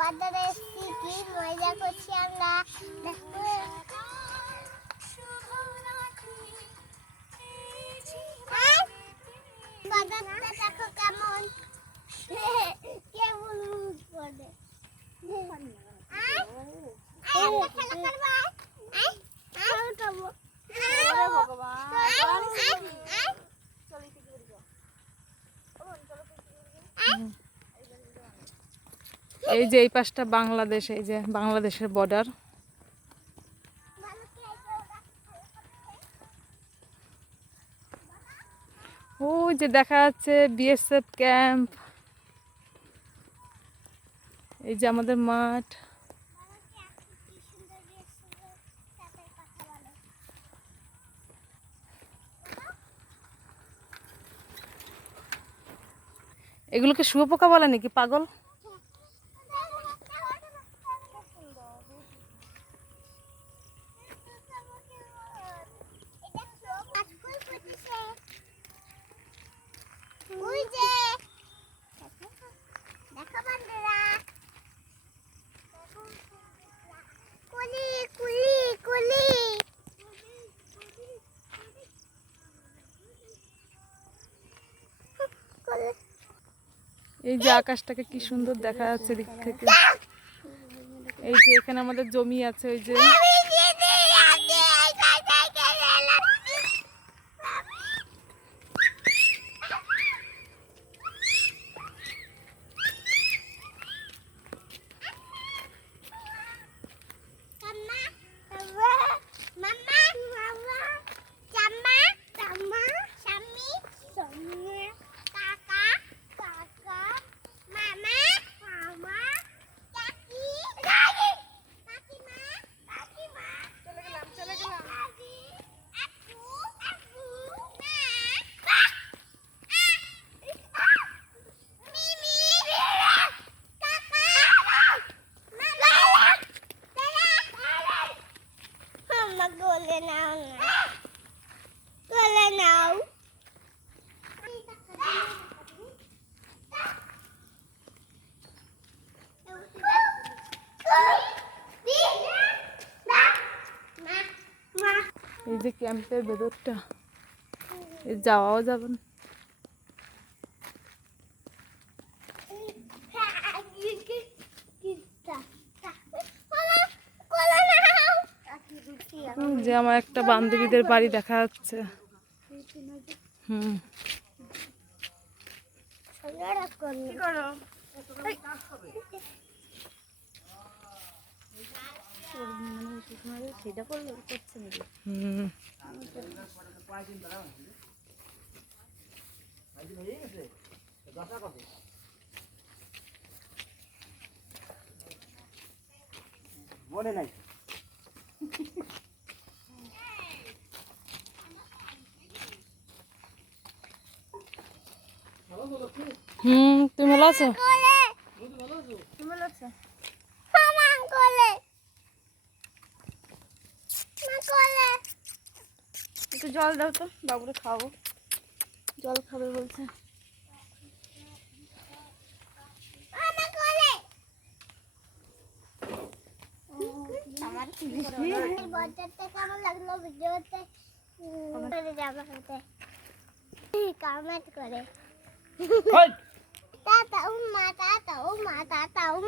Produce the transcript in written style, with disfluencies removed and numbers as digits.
বাজারে এসেছি, কি মজা করছি আমরা। দেখো বাজারটা দেখো কেমন কেমন করে খেলা করবা। এই যে এই পাশটা বাংলাদেশ, এই যে বাংলাদেশের বর্ডার। ওই যে দেখা যাচ্ছে বিএসএফ ক্যাম্প। এই যে আমাদের মাঠ। এগুলোকে শুয়োপোকা বলে নাকি পাগল? এই যে আকাশটাকে কি সুন্দর দেখা যাচ্ছে দিক থেকে। এই যে এখানে আমাদের জমি আছে, ওই যে এই যে ক্যাম্পের ভেতরটা, যাওয়াও যাবে না। যে আমার একটা বান্ধবীদের বাড়ি দেখা যাচ্ছে। মনে নাই তুমি ভালো আছো? একটু জল দাও তো, বাবুরে খাবো, জল খাবে বলছে। আমার কেমন লাগলো ভিডিওতে কমেন্ট করে। টাটা উম্মা, টাটা উম্মা, টাটা উম্মা।